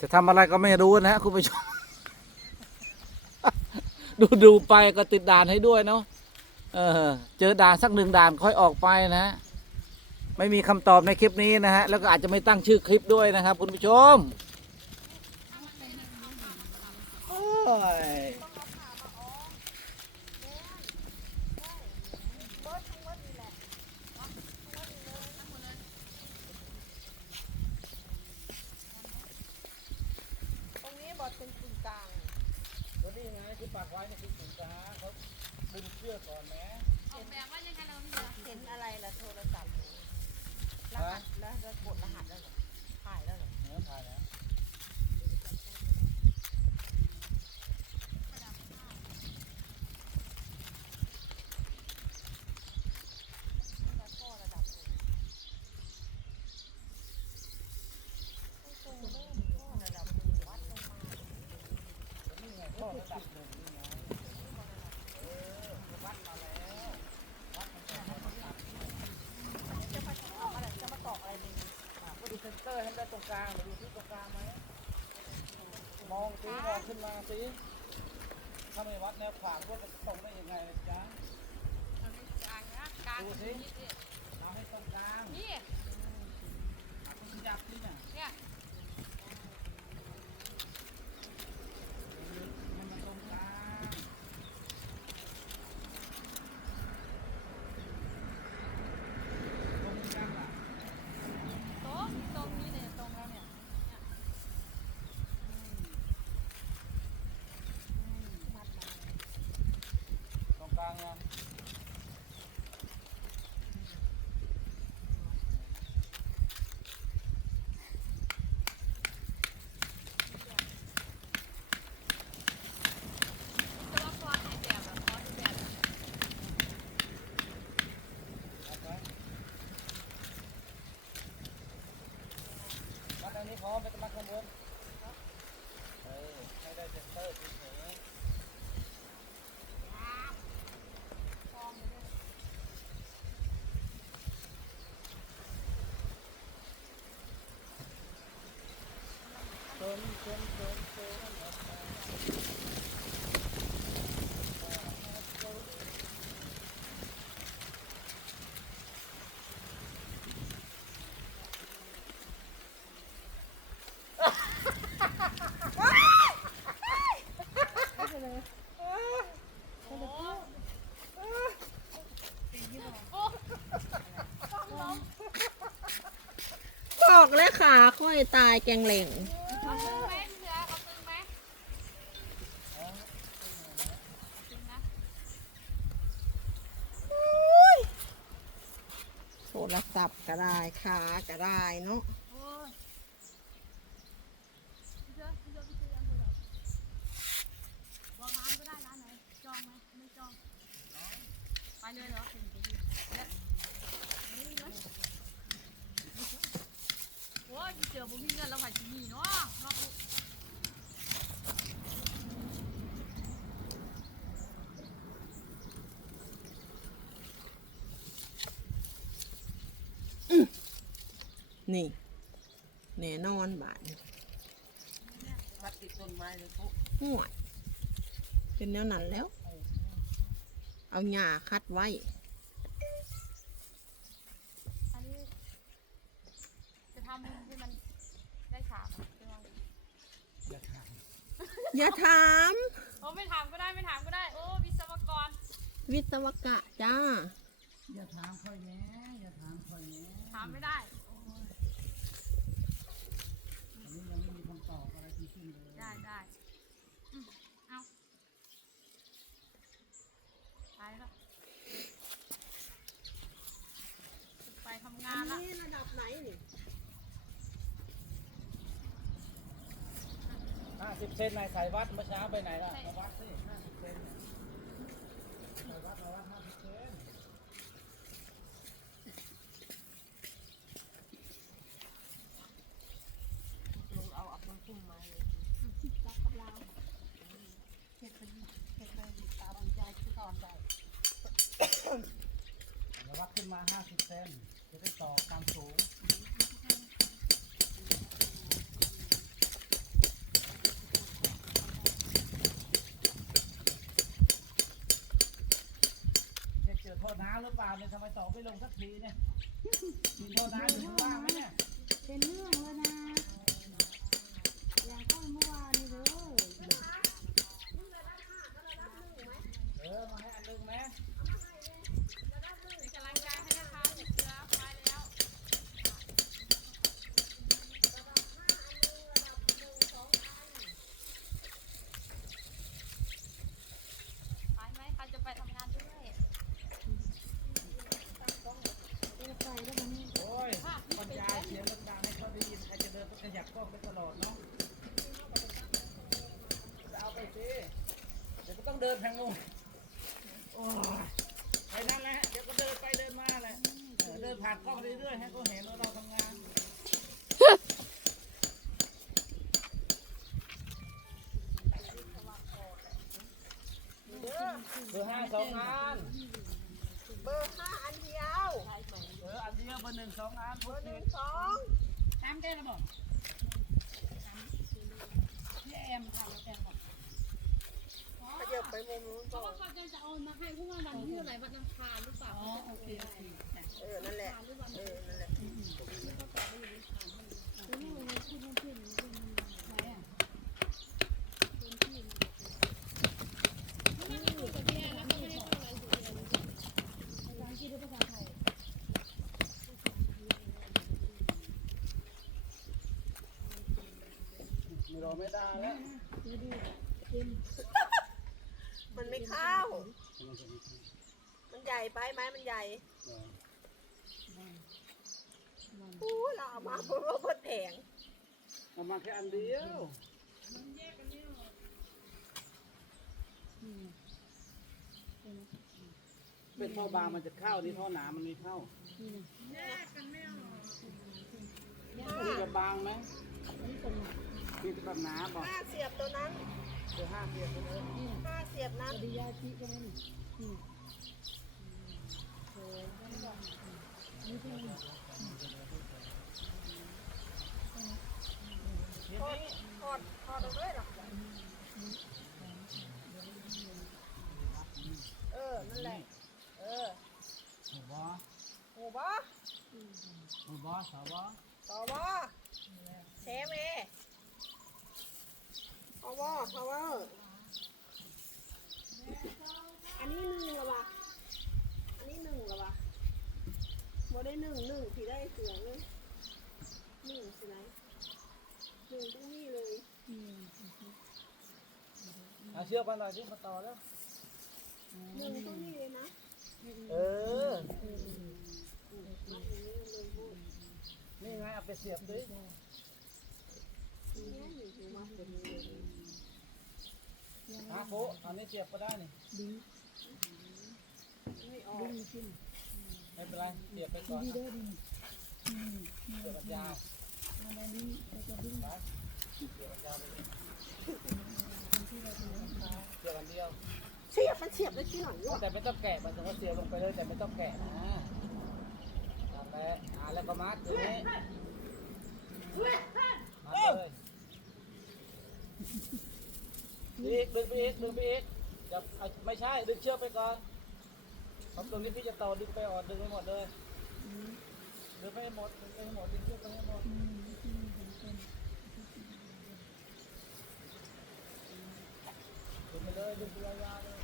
จะทำอะไรก็ไม่รู้นะคุณผู้ชม ดูดูไปก็ติดด่านให้ด้วยเนาะเออ เจอด่านสักหนึ่งด่านค่อยออกไปนะ ไม่มีคำตอบในคลิปนี้นะฮะ แล้วก็อาจจะไม่ตั้งชื่อคลิปด้วยนะครับ คุณผู้ชมโอ้ย ตรงนี้บอ ดเป็นกึ่งกลางวันนี้ไงคือปากไว้เนี่ยคือสินค้าเขาดึงเชือกก่อนแหมออกแบบว่ายังไงเราพี่เสือเห็นอะไรล่ะโทรศัพท์หนูรหัสแล้วจะกดรหัสแล้วเหรอถ่ายแล้วเหรอเนื้อถ่ายแล้ว นี่ละท่อระดับหนึ่งตรงเริ่มท่อระดับหนึ่งวัดลงมา นี่ไงข้อระดับหนึ่งนี่ไงเออวัดมาแล้ววัดมาแล้ว จะมาทำอะไรจะมาตอกอะไรนี่ อะก็ ดูเซนเตอร์ให้ได้ตรงกลางดูที่ตรงกลางไหมมองสิมองขึ้นมาสิถ้าไม่วัดแนวขวางว่าจะตรงได้ยังไงจ๊ะกลางนะกลางดูสิเอาให้ตรงกลางนี่อะคุณขยับนี่น่ะเนี่ย ให้มันตรงกลางตรงกลางล่ะ ตรงตรงนี้เนี่ยตรงแล้วเนี่ย มัดมา ตรงกลางยัง จะว่าฟอนในแบบแบบฟอนในแบบ วัดไว้วัด อันนี้พร้อมไปตะมัดข้างบนเออให้ได้เซ็นเตอร์เฉย ฟองไปเลย ๆเติมเติมเติมเติม บอกและขาค่อ ยตายแกงเหล่งโทรศัพท์ก็ได้ขาก็ได้เนาะไปเลยเหรอเนี่ยนี่เลยโอ้ยเสือผมมีเงินแล้วไหวที่นี่เนาะเนาะนี่แน่นอนบาทวัดติดต้นไม้เลยปุ๊บห่วยเป็นแนวนั้นแล้ว เอาหญ้าคัดไว้ อันนี้จะ ทำให้มันได้ถามใช่ไหมอย่าถามอย่าถาม โอ้ไม่ถามก็ได้ไม่ถามก็ได้ โอ้วิศวกรวิศวกะจ้า อย่าถามค่อยแหน่อย่าถามค่อยแหน่ถามไม่ได้ อันนี้ยังไม่มีคำตอบอะไรทั้งสิ้นเลย ได้ได้อืมเอาไปแล้วไปทำงานละ นี่ระดับไหนนี่ ห้า สิบเซนนายสายวัดเมื่อเช้าไปไหนล่ะมาวัดสิห้าสิบเซนเนี่ยสายวัดมาวัดห้าสิบเซนลงเอาเอาไปพุ่มมาเลยรักกับเราเฮ็ดเป็นเฮ็ดเลยตามใจที่ตอนได้มาวัดขึ้นมาห้าสิบเซนจะได้ต่อความสูง เนี่ยทำไมต่อไม่ลงสักทีเนี่ยมีโทษนะอยู่ข้างล่างไหมเนี่ย เป็นเรื่องแล้วนะ อย่างก้อนเมื่อวานนี่เลย เออมาให้อันหนึงไหม เป็นกำลังใจให้นะคะเสร็จแล้วไปแล้ว ไปไหมใครจะไปทำงานด้วย เออไปแล้วมันนี่ โอ้ยบรรยายเสียงดังๆให้เขาได้ยินใครจะเดินต้องขยับกล้องไปตลอดเนาะจะเอาไปสิเดี๋ยวก็ต้องเดินทางนู้นโอ้ยไปนั่นแหละเดี๋ยวก็เดินไปเดินมาแหละเออเดินผ่ากล้องเรื่อยๆให้เขาเห็นว่าเราทำงานเบอร์ห้าสองอันเบอร์ห้าอันเดียวเบอออันเดียวเบอร์หนึ่งสองอันพูดหผินึ่งสองตามได้หรือเปล่าพี่แอมค่ะแล้วแอมบอกขยับไปมุมนู้นเพก่ราะว่าเขาจะเอามาให้พวกมันวันที่เท่าไรวันอังคารหรือเปล่า อ๋อ โอเคโอเคเออ นั่นแหละ Yeah. เอามาแค่อันเดียวเป็นท่อบางมันจะเข้านี่ท่อหนามันไม่เข้านี่จะบางไหมนี่จะแบบหนาบอกห้าเสียบตัวนั้นเดี๋ยวห้าเทียบไปเลยห้าเสียบนั้นทอดทอดทอดเอาด้วยหรอ เออ นั่นแหละ เออหัวบอหูบ่หัวบอสาวบอต่อบ่แชเมเอาบ่เอาบ่อันนี้หนึ่งเหรอวะ อันนี้หนึ่งเหรอวะบ่ได้หนึ่งหนึ่งที่ได้เสือเลยหนึ่งสิไหนหนึ่งตรงนี้เลย เอาเชือกมาหน่อยที่มาต่อแล้ว หนึ่งตรงนี้เลยนะเออมัดอย่างนี้เลยพูดนี่ไงเอาไปเสียบดิเนี่ยหนึ่งหูมัดแบบนี้เลยฮะโคอันนี้เสียบก็ได้นี่ไม่ออกไม่เป็นไรเสียบไปก่อนเสียบมันยาวไปเสียบมันยาวไปเลย เสียบอันเดียวเสียบมันเสียบได้ที่หลังด้วยแต่ไม่ต้องแกะมันจะว่าเสียบลงไปเลยแต่ไม่ต้องแกะนะนั่นและอ่าแล้วก็มัดตรงนี้มัดเลยอีกดึงไปอีกดึงไปอีกจะไม่ใช่ดึงเชือกไปก่อนเพราตรงนี้พี่จะต่อดึงไปออกดึงไปหมดเลยดึงไปหมดดึงไปหมดดึงเชือกไปหมดดึง ไปเลยดึงไปยาวๆเลย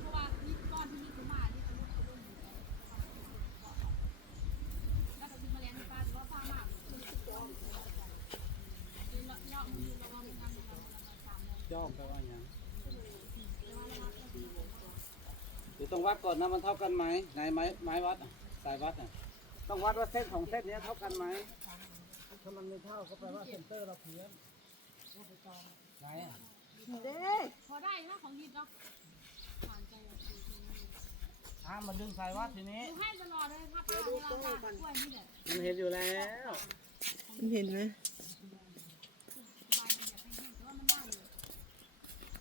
เพราะว่านี่ก้อนที่นี่คือมานี่เขาเขาลงอยู่แล้วแล้วก็คือมาเลี้ยงในบ้านว่าฟ้ามากคือสุดยอดเลยยอดมือเราทำงานเราเราสามโมง ย่อมไป ว่าอย่างเดี๋ยวต้องวัดก่อนนะมันเท่ากันไหมไหนไม้ไม้วัดอะสายวัดอะต้องวัดว่าเส้นของเส้นเนี้ยเท่ากันไหมถ้ามันไม่เท่าก็แปลว่าเซนเตอร์เราเพี้ยนไหนอะเด้พอได้นะของยิบเนาะผ่านใจเราดูอ่ามันดึงสายวัดทีนี้ให้ตลอดเลยถ้าป้าเวลาป้ากล้วยนี่แหละมันเห็นอยู่แล้วเห็นไหม ใบมันอยากให้แห้งแต่ว่ามันได้เลย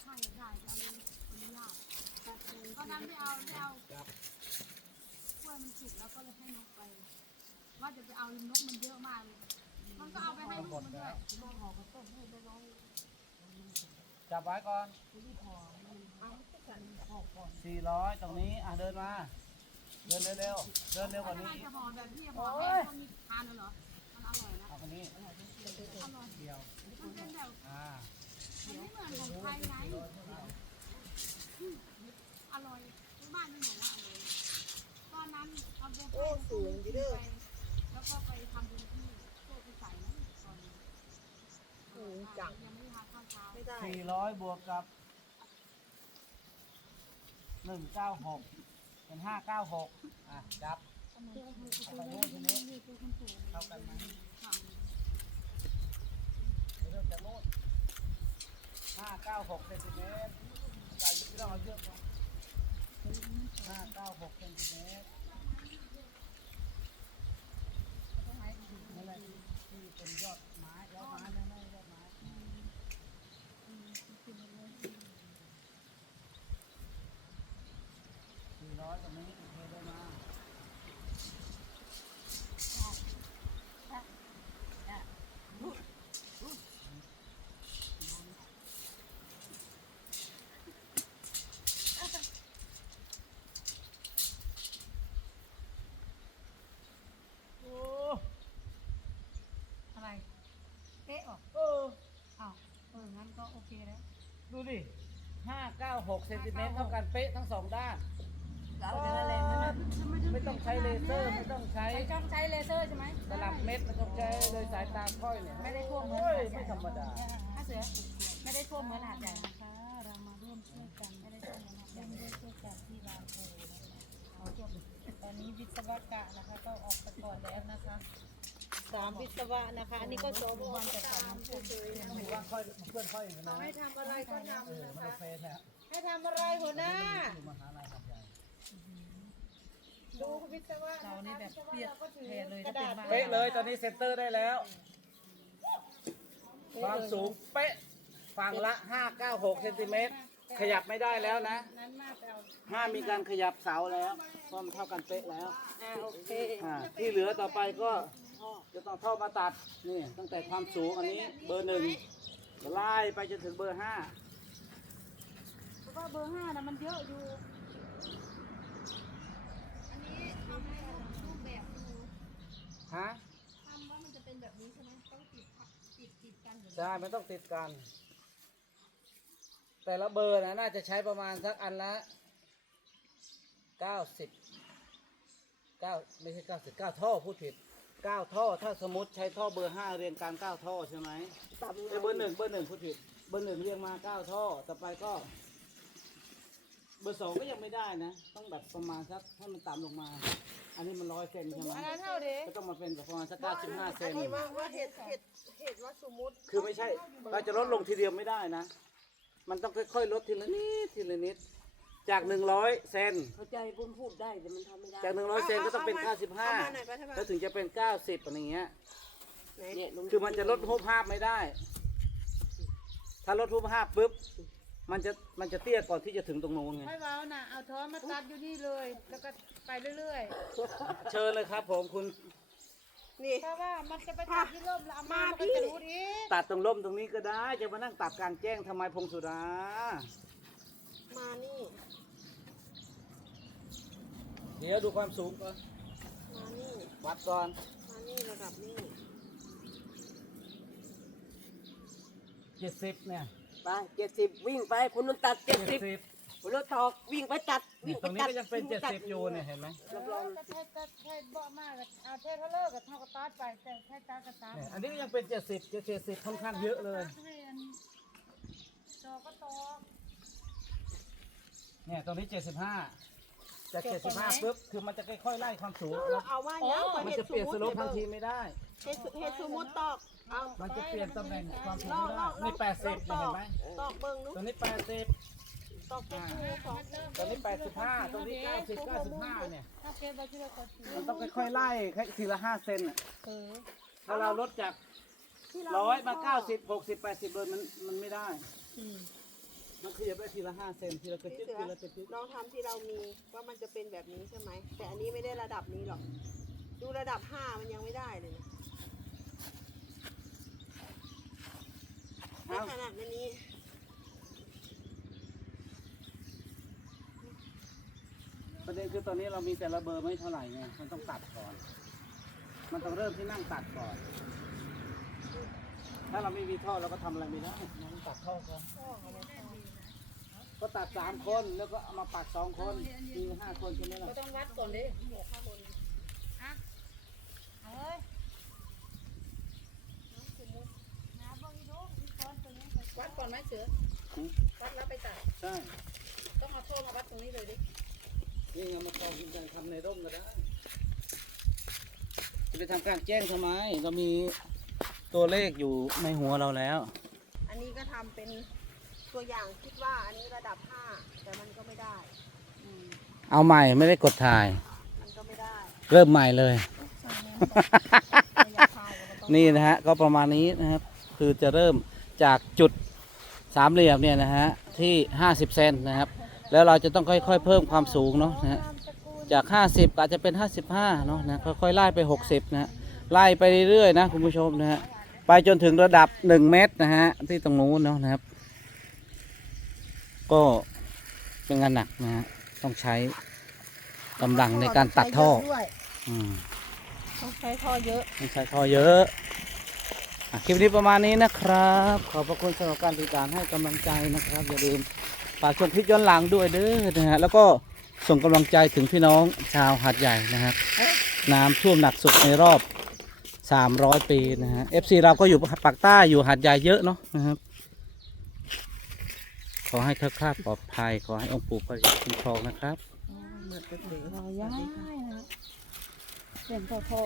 ถ้าอยาก ได้เอาไม่เอาไม่เอาอยมันสุกแล้วก็เลยให้นกไป ว่าจะไปเอานกมันเยอะมากเลย มันก็เอาไปให้ลูกมันด้วยมองหอกระต้มให้ไปน้องจับไว้ก่อนสี่ร้อยตรงนี้ อะเดินมา เดินเร็วๆ เดินเร็วกว่านี้ จะห่อแบบที่ห่อให้พวกนี้ทานเลยเหรอ มันอร่อยนะเอาคนนี้อร่อยเดียวมันเป็นแบบอ่ามันไม่เหมือนของไทยไงอืมอร่อยที่บ้านไม่บอกว่าอร่อย ตอนนั้นเอาไปให้ โอ้สูงดีเด้อแล้วก็ไปทำบุญที่โซ่ไปใส่นะตอนนี้สูงจังยังไม่ทานข้าวเช้าไม่ได้สี่ร้อยบวกกับหนึ่งเก้าหกเป็นห้าเก้าหกอะจับเอาไปนู่นทีนี้เท่ากันไหมเริ่มจากโน่นห้าเก้าหกเซนติเมตรใส่ไม่เอาเยอะห้าเก้าหกเซนติเมตรนั่นแหละ ที่เป็นยอดไม้ยอดไม้นั่นแหละยอดไม้ สี่ร้อยตรงนี้โอเคได้มาโอ้ อะไร เป๊ะเหรอ เออ อ้าวเอองั้นก็โอ เคแล้วดูดิห้าเก้าหกเซนติเมตรเท่ากันเป๊ะทั้งสองด้านเอาแต่ละแรงนั่นน่ะไม่ต้องใช้เลเซอร์ไม่ต้องใช้ใช้ช่องใช้เลเซอร์ใช่ไหมสลับเม็ดไม่ต้องใช้เลยสายตาค่อยเนี่ยไม่ได้ท่วมเหมือนโอ้ยหาดใหญ่ไม่ธรรมดาถ้าเสือไม่ได้ท่วมเหมือนหาดใหญ่นะคะเรามาร่วมช่วยกันไม่ได้ท่วมเหมือนหาดใหญ่ร่วมด้วยช่วยกันที่ลานโพนะคะเอาจบตอนนี้วิศวกะนะคะก็ออกไปก่อนแล้วนะคะ สามวิศวะนะคะ อันนี้ก็สววันจะทำเฉยๆนะมีว่าค่อยเพื่อนค่อยกันนะให้ทำอะไรก็ทเออมันโอเคแท้ำให้ทำอะไรหัวหน้า อยู่มหาลัยหัดใหญ่ดูวิศวะเรานี่แบบเปียกแทนเลยถ้าเป็นบ้านเป๊ะเลยตอนนี้เซนเตอร์ได้แล้ว ความสูงเป๊ะฝั่งละ 596เซนติเมตรขยับไม่ได้แล้วนะ นั้นมาไปเอาห้ามมีการขยับเสาแล้วเพราะมันเท่ากันเป๊ะแล้ว อ่าโอเค อ่าที่เหลือต่อไปก็ จะต้องเท่ามาตัดนี่ตั้งแต่ความสูงอันนี้เบอร์หนึ่งไล่ไปจนถึงเบอร์ห้าเพราะว่าเบอร์ห้านะมันเยอะอยู่ อันนี้ทำให้รูปแบบดูฮะทำว่ามันจะเป็นแบบนี้ใช่ไหมต้องติดพักติดติดกันเหมือนใช่ไม่ต้องติดกัน แต่ละเบอร์นะน่าจะใช้ประมาณสักอันละเก้าสิบเก้าไม่ใช่เก้าสิบเก้าท่อพูดผิด เก้าท่อถ้าสมมติใช้ท่อเบอร์ห้าเรียงการเก้าท่อใช่ไหมต่ำไอ้เบอร์หนึ่งเบอร์หนึ่งพูดผิดเบอร์หนึ่งเรียงมาเก้าท่อต่อไปก็ เบอร์สองก็ยังไม่ได้นะ ต้องแบบประมาณสักให้มันต่ำลงมา อันนี้มันร้อยเซนใช่ไหมอันนั้นเท่าเด็ก็ต้องมาเป็นแบบประมาณสักเก้าสิบห้าเซอันนนี้ว่าว่าเห็ดเห็ดเห็ดว่าสมมุติคือไม่ใช่เราจะลดลงทีเดียวไม่ได้นะ มันต้องค่อยๆลดทีละนิดทีละนิด จากหนึ่งร้อยเซนเข้าใจผมพูดได้แต่มันทำไม่ได้ จากหนึ่งร้อยเซนก็ต้องเป็นเก้าสิบห้าเอามาหน่อยไปใช่ไหมแล้วถึงจะเป็นเก้าสิบอะไรเงี้ยเนี่ยลุงคือมันจะลดรูปภาพไม่ได้ ถ้าลดรูปภาพปุ๊บ มันจะมันจะเตี้ยก่อนที่จะถึงตรงโน้นไง ไม่เว้าน่ะเอาท้อมาตัดอยู่นี่เลย แล้วก็ไปเรื่อยเชิญเลยครับผมคุณนี่ ๆ เพราะว่ามันจะไปตัดที่ร่มแล้วเอามามันก็จะรู้อีกตัดตรงร่มตรงนี้ก็ได้ จะมานั่งตัดกลางแจ้งทำไมพงสุดา มานี่ เดี๋ยวดูความสูงก่อนมานี่ วัดก่อนมานี่ระดับนี้เจ็ดสิบเนี่ยไปเจ็ดสิบวิ่งไปคุณนุ่นตัดเจ็ดเจ็สิดบสิบคุณนุ่นทอกวิ่งไปตัดเนี่วิ่ยงตไปรงนี้ตัดก็ยังเป็นวิ่เจ็ดตัสิบอยู่เนี่ยเห็นไหมรับรองก็ใช่ก็ใช่เบาะมากอะเอาเทเขาเลิกกับเท่ากับตัดไปแต่ใช่ตัดกับตัดเนี่ยอันนี้ก็ยังเป็นเจ็ดสิบเจ็ดสิบค่อนข้างเยอะเลยให้อันตอก็ตอเนี่ยตรงนี้เจ็ดสิบห้า จากเจ็ดสิบห้าปุ๊บคือมันจะค่อยๆไล่ความสูงแล้วเอาว่าเนี้ยมันจะเปลี่ยนสโลปทันทีไม่ได้เห็ดเห็ดสมมุติตอกเอามันจะเปลี่ยนตำแหน่งความสูงไม่ได้นี่แปดสิบเห็นไหมตอกเบิ้งนู้ตรงนี้แปดสิบตอกเป็นคู่สองตรงนี้แปดสิบห้าตรงนี้เก้าสิบเก้าสิบห้าเนี่ยถ้าเก็บไว้ที่เราก็ถือมันต้องค่อยๆไล่แค่ทีละห้าเซนอะเออถ้าเราลดจากร้อยมาเก้าสิบหกสิบแปดสิบเลยมันมันไม่ได้อื มมันขยับได้ทีละห้าเซนทีละกระพี่จึ๊บเสือทีละกระจึ๊บลองทำที่เรามีว่ามันจะเป็นแบบนี้ใช่ไหม แต่อันนี้ไม่ได้ระดับนี้หรอก ดูระดับห้ามันยังไม่ได้เลยนะในเอ้าขนาดนี้ ประเด็นคือตอนนี้เรามีแต่ละเบอร์ไม่เท่าไหร่ไงมันต้องตัดก่อน มันต้องเริ่มที่นั่งตัดก่อน ถ้าเราไม่มีท่อเราก็ทำอะไรไม่ได้เราต้องตัดท่อก่อน ก็ตัดสามคนแล้วก็เอามาปักสองคนมีห้าคนใช่ไหมล่ะก็ต้องวัดก่อนดิอะเอาเลยวัดก่อนไหมเสือวัดแล้วไปตัดใช่ ต้องเอาโท่มาวัดตรงนี้เลยดินี่ไงมาต่อกินกันทำในร่มก็ได้จะไปทำการแจ้งทำไมเรามีตัวเลขอยู่ในหัวเราแล้วๆอันนี้ก็ทำเป็น ตัวอย่างคิดว่าอันนี้ระดับห้าแต่มันก็ไม่ได้อืมเอาใหม่ไม่ได้กดถ่าย มันก็ไม่ได้เริ่มใหม่เลย นี่นะฮะก็ประมาณนี้นะครับ คือจะเริ่มจากจุดสามเหลี่ยมเนี่ยนะฮะที่ 50 เซนนะครับ แล้วเราจะต้องค่อยๆ เพิ่มความสูงเนาะนะฮะจาก 50 อาจจะเป็น 55เนาะนะค่อยๆไล่ไป 60นะฮะไล่ไปเรื่อยๆนะคุณผู้ชมนะฮะไปจนถึงระดับ 1 เมตรนะฮะที่ตรงนู้นเนาะนะครับ ก็เป็นงานหนักนะฮะต้องใช้กำลังในการตัดท่อด้วยอืมต้องใช้ท่อเยอะไม่ใช่ท่อเยอะอะคลิปนี้ประมาณนี้นะครับ ขอบพระคุณสำหรับการติดตามให้กำลังใจนะครับ อย่าลืมฝากชมคลิปย้อนหลังด้วยเด้อนะฮะแล้วก็ส่งกำลังใจถึงพี่น้องชาวหาดใหญ่นะครับน้ำท่วมหนักสุดในรอบ 300 ปีนะฮะ FC เราก็อยู่ปากใต้อยู่หาดใหญ่เยอะเนาะนะครับ อให้เธอคลาดปลอดภัย ขอให้องค์ปู่ประคุ้มครองนะครับ เหมือนกันเลยรอย่ายนะเห็นพอพอ